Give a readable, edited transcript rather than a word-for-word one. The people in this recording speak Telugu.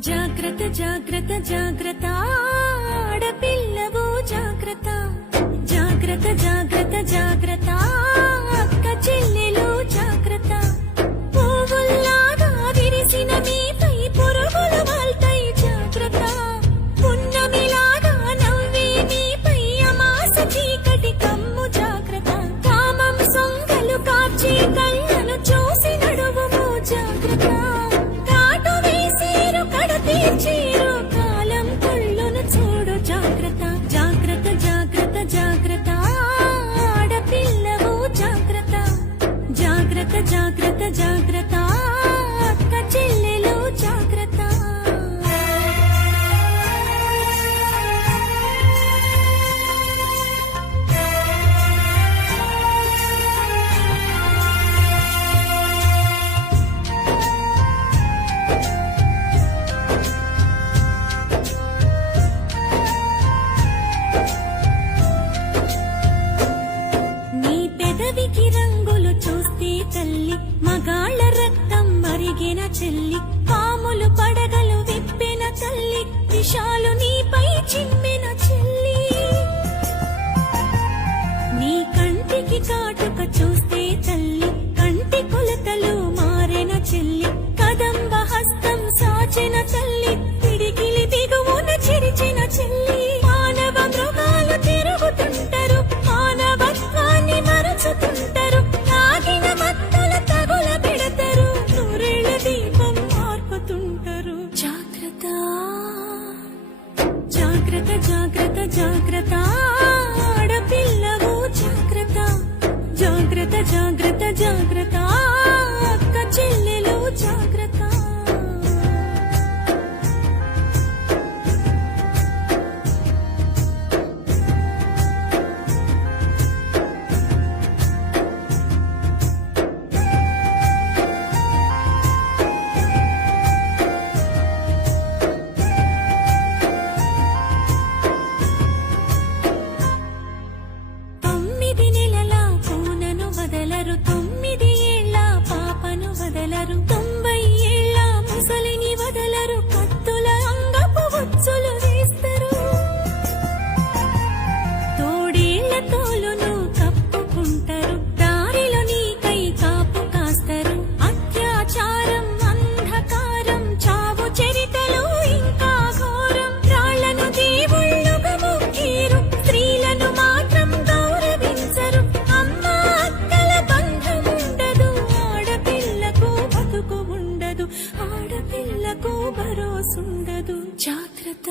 జాగ్రత్త జాగ్రత్త జాగ్రత్త ఆడపిల్లవు జాగ్రత్త జాగ్రత్త జాగ్రత్త జాగ్రత్త అక్క చెల్లెలు జాగ్రత్త పువ్వుల్లాగా విరిసిన మీపై పురుగులు వాల్తాయి జాగ్రత్త పున్నమిలాగా నవ్వే మీపై అమాస చీకటి కమ్ము జాగ్రత్త కామం సొంగలు కాచి కళ్ళను చూసి నడువుము జాగ్రత్త చీరు కాలం కళ్ళును చూడు జాగ్రత్త జాగ్రత్త జాగ్రత్త జాగ్రత్త ఆడపిల్లవు జాగ్రత్త జాగ్రత్త జాగ్రత్త జాగ్రత్త అక్క చెల్లెలు జాగ్రత్త పెదవికి రంగులు చూస్తే తల్లి మగాళ్ళ రక్తం మరిగిన చెల్లి పాములు పడగలు విప్పిన తల్లి విషాలు నీపై చిమ్మిన చెల్లి నీ కంటికి కాటుక చూస్తే తల్లి కంటి కొలతలు మారిన చెల్లి కదంబ హస్తం సాచిన తల్లి పిడికిలి దిగువన చిరిచిన చెల్లి మానవ మృగాలు తిరుగుతుంటారు మానవత్వాన్ని మరచుతుంటారు తాగిన మత్తుల తగుల పెడతారు నూరేళ్ల దీపం మార్పుతుంటారు జాగ్రత్త జాగ్రత్త జాగ్రత్త జాగ్రత్త ఆడపిల్లవు జాగ్రత్త జాగ్రత్త జాగ్రత్త జాగ్రత్త అక్క చెల్లెలు జాగ్రత్త వదలరు 9 ఏళ్ల పాపను వదలరు 90 ఏళ్ల ముసలిని వదలరు కత్తుల అంగపు ఉచ్చులు వేస్తారు తోడేళ్ల తోలును కప్పుకుంటారు దారిలో నీకై కాపు కాస్తారు అత్యాచారం అంధకారం చావు చరితలు ఇంకా ఘోరం రాళ్లను దేవుళ్ళుగా మొక్కిరు స్త్రీలను మాత్రం గౌరవించరు ఆడపిల్లకు భరోసుండదు జాగ్రత్త